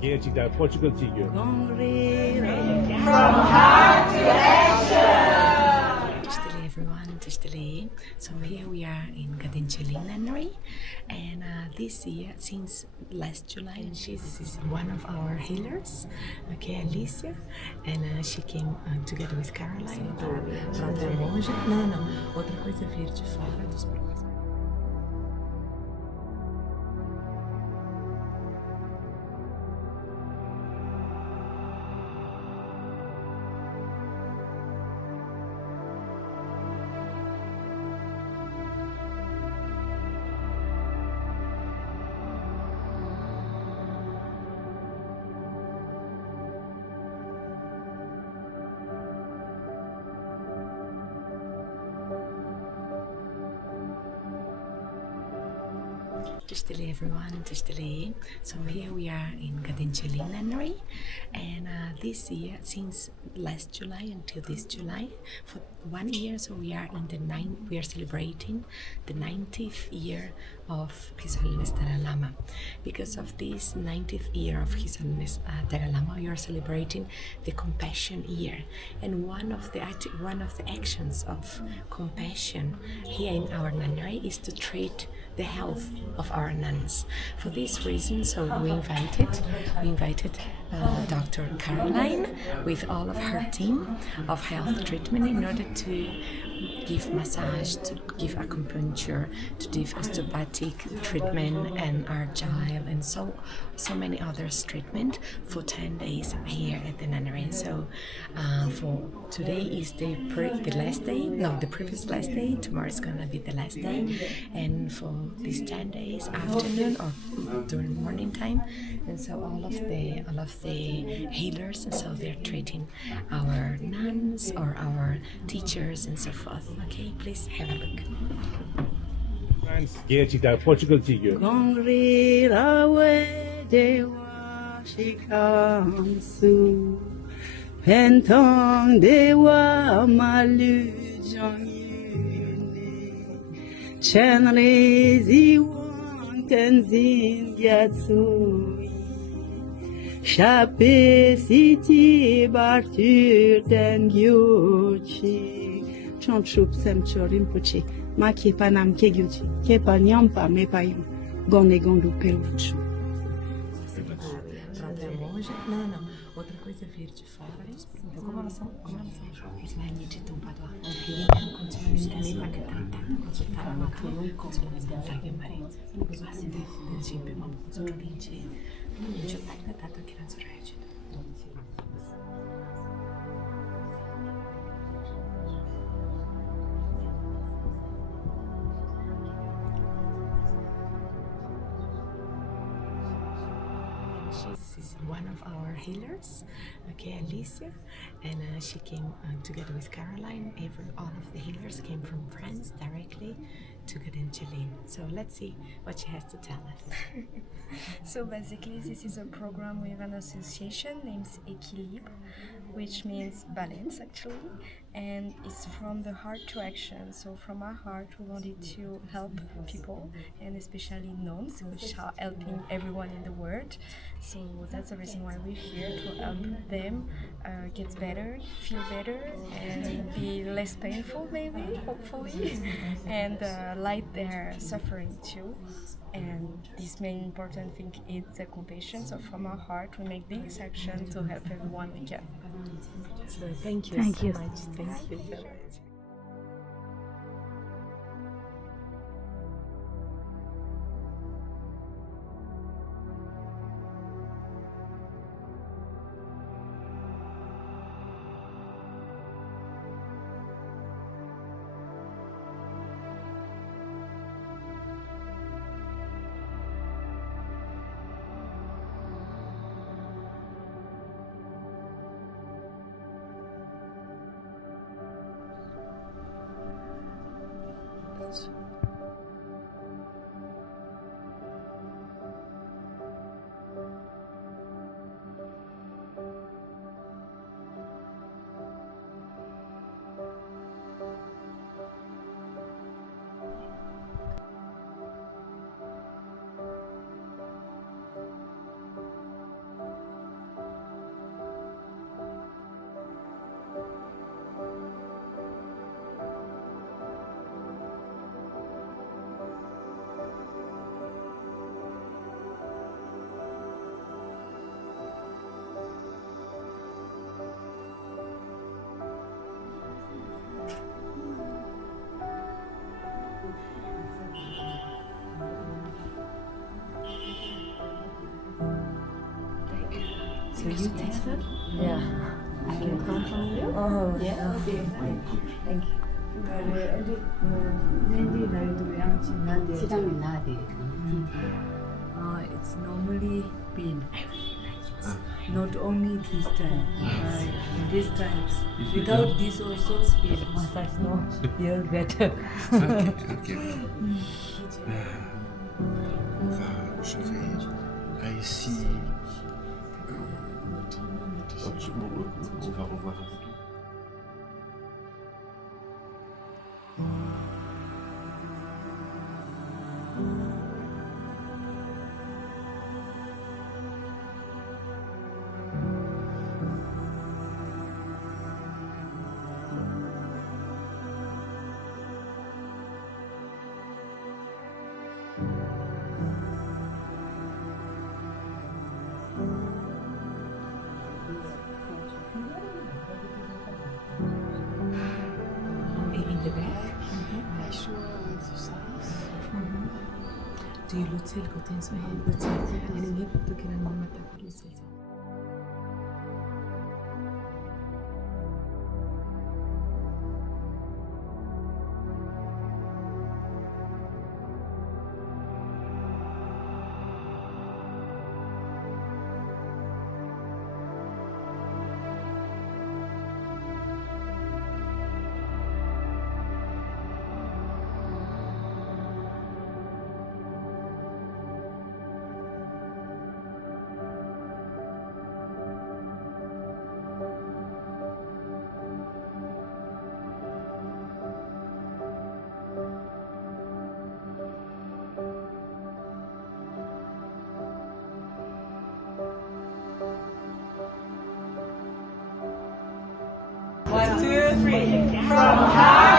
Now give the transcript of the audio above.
Geden Choeling. Today everyone, today. So here we are in Geden Choeling nunnery, and this year, since last July, she's one of our healers, okay, Alicia, and she came together with Caroline from the mocha. Não, outra coisa verde fora dos próprios. Today everyone, today. So here we are in Geden Choeling nunnery, and this year, since last July until this July, for 1 year, so we are in we are celebrating the 90th year of His Holiness Dalai Lama. Because of this 90th year of His Holiness Dalai Lama, we are celebrating the Compassion Year, and one of the actions of compassion here in our nunnery is to treat the health of our nuns. For this reason, so we invited Dr. Caroline with all of her team of health treatment in order to give massage, to give acupuncture, to give ostheopatic treatment and agile and so many others treatment for 10 days here at the nunnery. So for today is the last day, no, the previous last day, tomorrow is gonna be the last day, and for these 10 days, afternoon or during morning time, and so all of the healers, and so they're treating our nuns or our teachers and so forth. Okay, please have a look. Geden Choeling. Pentong dewa malu Chenre ziwang tenzin yatsui Chape siti bartur ten gyuchi Chon chup sem chorim puchi Maki panam ke gyuchi Ke pa nyampa me pa yum Gone gondu peluchu Não, outra coisa verde fora dos próprios. Então, como elas são jovens, né? De tumpador. E continuamente consultar uma consultar que mari. Depois assim de sempre uma consulta de tá querendo sorrir. She's one of our healers, okay, Alicia, and she came together with Caroline. All of the healers came from France directly to Geden Choeling. So let's see what she has to tell us. So basically, this is a program with an association named Équilibre, which means balance actually, and it's from the heart to action. So from our heart, we wanted to help people, and especially nuns, which are helping everyone in the world. So that's the reason why we're here, to help them get better, feel better, and be less painful maybe, hopefully, and light their suffering too. And this main important thing is the compassion. So from our heart, we make this action to help everyone we can. So thank you so much. Thank you so much. So you taste it? Yeah. I can come from you? Oh, Yeah. okay. Thank you. It's normally pain. Not only this time. This time. Without this also, pain. Massage no. Here better. Ok. Je vais ici. On va revoir un peu tout. In the back? Do you lutel goten so hen lutel and we put together no matter lutel. One, two, three. From high